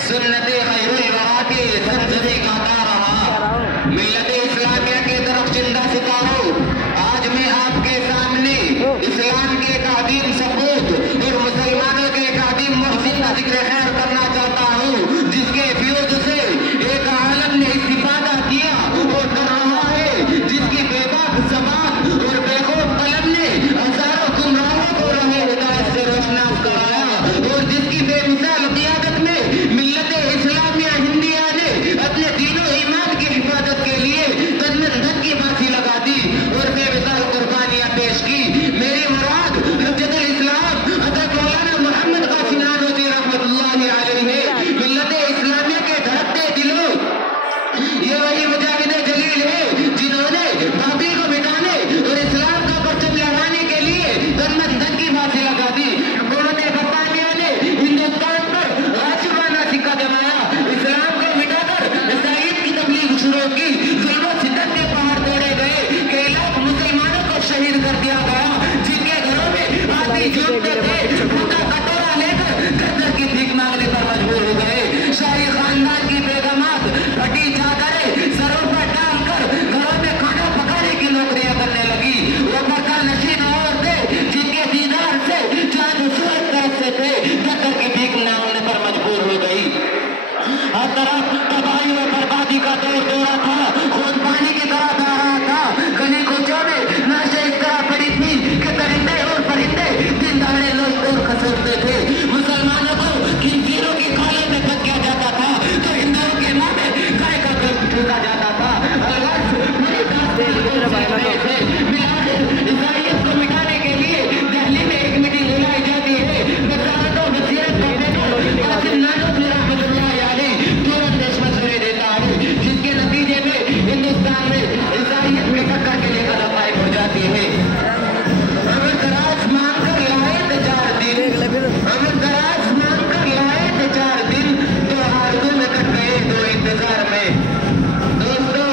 सुन्नते खैरुल वरा के ज़मज़मे गाता रहा। मिल्लत इस्लामिया के तरफ जिंदा सितारो, आज मैं आपके सामने इस्लाम के कादिम सपूत और मुसलमानों के कादिम मुहसिन का जिक्र खैर करना चाहता हूँ, जिसके फ्यूज से एक आलम ने इस्तिफादा किया और कर रहा है, जिसकी बेबाक ज़बान और बेखौफ कलम ने हजारों गुमराहों को राह हिदायत से रोशनास कराया, और जिसकी बेमिसाल क़ियादत में मिल्लत इस्लामिया हिंदिया ने अपने दीनो ईमान की हिफाजत के लिए तन धन की फांसी लगा दी और बेमिसाल कुर्बानियां पेश की। मेरी मुराद हज़रत इस्लाम हज़रत मौलाना मोहम्मद कासिम नानोती रहमतुल्लाहि अलैहि, मिल्लत इस्लामिया के धड़कते दिलों, ये वही मुजाहिद जलील है जिन्होंने बातिल को मिटाने और इस्लाम का परचम लहराने के लिए तन धन की फांसी लगा दी। हुकूमत बरतानिया ने हिंदुस्तान पर गाशिबाना सिक्का जमाया, इस्लाम को मिटाकर ईसाईयत की तबलीग शुरू की, जुल्म सिद्दत के पहाड़ तोड़े गए, कई लाख मुसलमानों को शहीद कर दिया गया, जिनके घरों में आदमी झूठते थे, उनका कटोरा लेकर दर की भीख मांगने पर मजबूर हो गए। शाही खानदान की बेगमात फटी चादरें सरों पर डालकर घरों में खाना पकाने की नौकरियां करने लगी। वो पर्दा नशीन औरतें जिनके दीदार से चांद सूरज तरसते थे, दर की भीख मांगने पर मजबूर हो गई। हर तरफ तबाही और बर्बादी का दौर दौरा था, खून पानी की तरह बह रहा था, गली कोचों में नाशे इस तरह पड़ी थी कि दरिंदे और परिंदे दिन दहाड़े लोग और खसकते थे। मुसलमानों को खिंजीरों की खालों में बच किया जाता था, तो हिंदुओं के मुंह में गाय का दूध ठूका जाता था। ईसाईयत को मिटाने के लिए दिल्ली में एक मीटिंग बुलाई जाती है। वजारतों बसीरत कासिम नानोती रहमतुल्लाहि अलैहि तुरंत देश मशवरे देता है, जिसके नतीजे में हिंदुस्तान में ईसाईयत में टक्कर के लिए कदम गायब हो जाती है। हमें दराज मांग कर लाए थे 4 दिन, हमें दराज मांग कर लाए थे 4 दिन, तो आरज़ू में कट गए 2 इंतजार में। दोस्तों,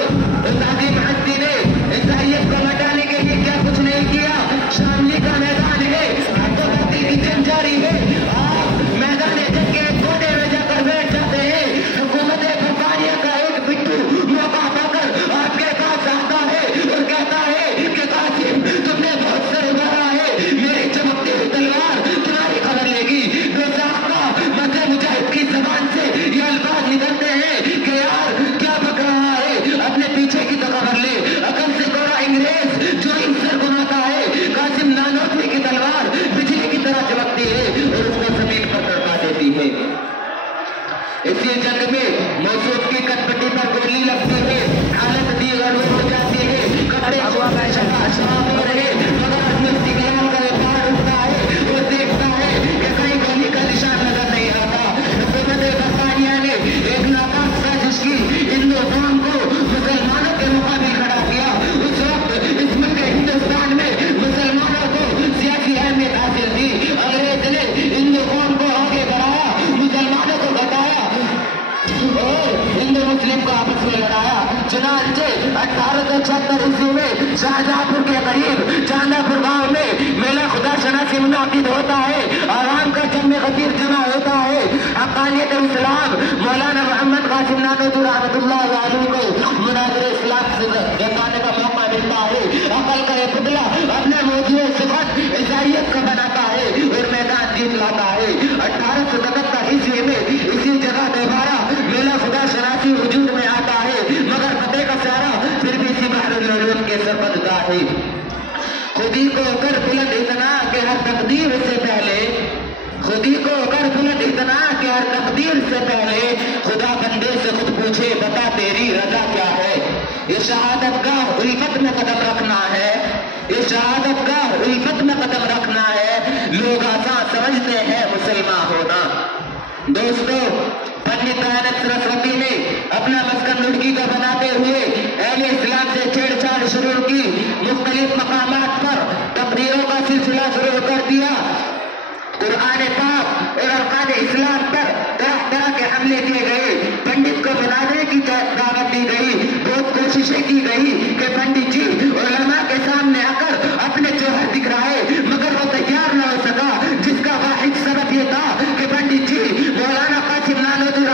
उस्तादी महदी ने ईसाईयत को मिटाने के लिए क्या कुछ नहीं किया। शामली का मैदान है, आत्मघाती की जंग जारी है, आप मैदान जंग के कोने में जाकर बैठ जाते हैं। हुकूमत बरतानिया का एक बिट्टू मौका पाकर आपके पास आता है और कहता है कि कासिम, तुमने बहुत सर मारा है, मेरी चमकती हुई तलवार तुम्हारी खबर लेगी। बेसाख्ता मतलब मुजाहिद की जबान से ये अल्फाज निकलते हैं कि यार क्या बक रहा है, अपने पीछे की तो खबर ले। अकल से कोरा अंग्रेज जो इन सर घुमाता है, कासिम नानोती की तलवार बिजली की तरह चमकती है और उसको जमीन पर तड़पा देती है। इसी जंग में मौसूफ की कटपटी पर गोली लगती है, हालत दीगर हो जाती है, कपड़े शराब हो रहे, मगर मुफ्ती कलाम का व्यापार उठता है और देखता है कि कहीं गोली का निशान नजर नहीं आता। हुकूमत बरतानिया ने एक नाकाम साजिश की, हिंदू कौम को मुसलमानों के मुकाबले खड़ा किया। उस वक्त इस मुल्क हिंदुस्तान में मुसलमानों को सियासी अहमियत हासिल थी। अंग्रेज ने हिंदू कौम को आगे बढ़ाया, मुसलमानों को बताया और हिंदू मुस्लिम को आपस में लड़ाया। चुनांचे 1876 ईस्वी में शाहजहांपुर के करीब चांदापुर गांव में मेला खुदा शनासी मुनाकिद होता है, आवाम का जम्मे गदीर जमा होता है। हक़ानियत इस्लाम मौलाना मोहम्मद कासिम नानोती रहमतुल्लाहि अलैहि को मुनाज़िर इस्लाम से दिखाने का मौका मिलता है। अकल का एक पुतला अपने मौजूद सिफत ईसाईयत का बनाता है और मैदान जीत लाता है। 1877 ईस्वी में इसी जगह दोबारा मेला खुदा शनासी वजूद में आता है, मगर फतेह का सारा फिर भी इसी बहरुल उलूम के सर बदता है। खुदी को कर बुलंद इतना कि हर तकदीर से पहले, खुदी को कर बुलंद इतना कि हर तकदीर से पहले खुदा बंदे से खुद पूछे बता तेरी रजा क्या है। ये शहादत का उल्फत में कदम रखना है, ये शहादत का उल्फत में कदम रखना है। लोग आसान समझते हैं मुसलमान होना। दोस्तों, पंडित दयानंद सरस्वती ने अपना मस्कन लुढ़की को बनाते हुए अहले इस्लाम से छेड़छाड़ शुरू की, मुख्तलिफ मकामात पर तकरीरों का सिलसिला शुरू कर दिया। कुरान पाक और अरकान इस्लाम पर तरह तरह के हमले किए गए। पंडित को बनाने की दावत दी गई, बहुत कोशिशें की गई कि पंडित जी उलमा के सामने आकर अपने जौहर दिखलाए, मगर वो तैयार न हो सका, जिसका वाहिद सबब ये था कि पंडित जी मौलाना कासिम नानोती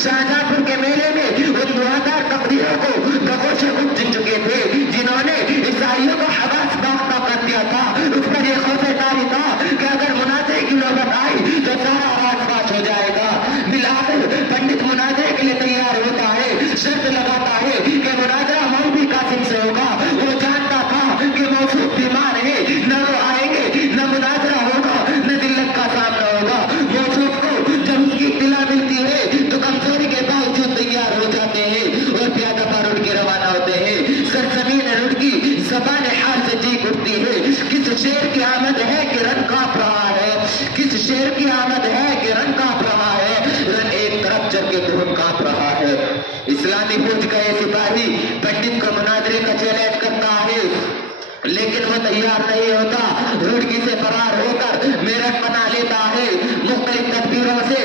शाहजहांपुर के मेले में उन 2000 तकदीरों को दबोचे खुद चुन चुके थे जिन्होंने ईसाइयों को हवास बाख्ता कर दिया था। उस पर यह खौफे तारी था कि अगर मुनाज़े की नौबत आई तो सारा राज पास हो जाएगा। बिलावल पंडित मुनाज़े के लिए तैयार होता है, शर्त लगाता है कि मुनाज़रा मौलवी कासिम से होगा। वो जानता था कि मौसूफ बीमार है, न वो आएंगे न मुनाज़रा होगा न दिल्लत का सामना होगा। मौसूफ को जब उसकी इत्तला मिलती है तो कमजोरी के बावजूद तैयार हो जाते हैं और प्यादा पर उड़ के रवाना होते हैं। सरजमीन रुड़ की ज़बान हाल से चीख उठती है, किस शेर की आमद है कि रन कांप रहा है, किस शेर की आमद है कि रन कांप रहा है, रन एक तरफ जबकि खून कांप रहा है। इस्लामी फौज का ये सिपाही पंडित को मुनाजरे का चैलेंज करता है लेकिन वो तैयार नहीं होता। रुड़की से फरार होकर मेरठ बना लेता है। मुख्तलिफ तदबीरों से